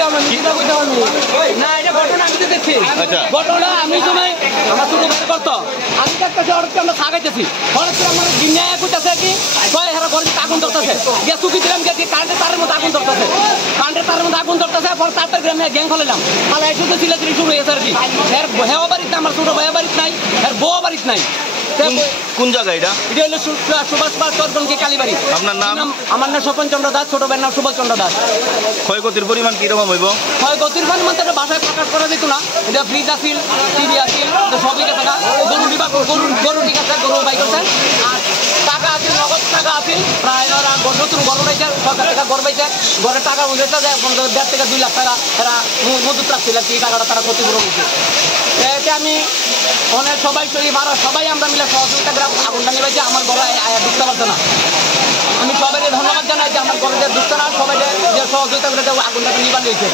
কইতে আমরা মিথ্যা কইতে পারবো না। এটা ঘটনা আমি দেখছি। ঘটনা আমি সময় আমার ছোট ভাই করতো, আমি দেখতেছি হঠাৎ আমরা থাকাইতেছি, হঠাৎ করে আমার গিন্নায় কইতাছে কি কয় হেরা ঘরে আগুন ধরতেছে, গ্যাস চুকি দিলাম গিয়ে কারেন্টের তারের মধ্যে আগুন ধরতেছে, কারেন্টের তারের মধ্যে আগুন ধরতেছে। পরে তারপরে গ্রামে গ্যাং ফেলাইলাম, ফালাই শুধু চিলাচিলি শুরু হয়েছে আর কি। এর হেও বাড়িতে আমার ছোট ভাইয়া বাড়িতে নাই, এর বউ বাড়িতে নাই। কোন জায়গা এটা? এটা হলো সুভাষ পার্ক চরবনকি কালীবাড়ি। আপনার নাম? আমার নাম স্বপন চন্দ্র দাস, ছোট ভাইয়ের নাম সুভাষ চন্দ্র দাস। ক্ষয়ক্ষতির পরিমাণ কিরকম হইব? ক্ষয়ক্ষতির পরিমাণ তো বাসায় প্রকাশ করা যেত না। এটা ফ্রিজ আসিল, টিভি আসিল, সবই গেছে না। গরু বিভাগ গরু ঠিক আছে, গরু বাই করছেন। আর টাকা আসিল, নগদ টাকা আসিল প্রায় ওরা নতুন গরু পাইছে, 1000 টাকা গরু পাইছে। ঘরের টাকা উঠেছে যে 1.5 থেকে 2 লাখ টাকা এরা মজুত রাখছিল আর কি, টাকাটা তারা ক্ষতিপূরণ দিচ্ছে। এতে আমি অনেক সবাই আমরা মিলে সহযোগিতা করে আগুনটা নিবাইছি। আমার ঘরে ঢুকতে পারতো না। আমি সবাই ধন্যবাদ জানাই যে আমার ঘরে ঢুকতে না, সবাই যে সহযোগিতা করে আগুনটাকে নিবান দিয়েছে।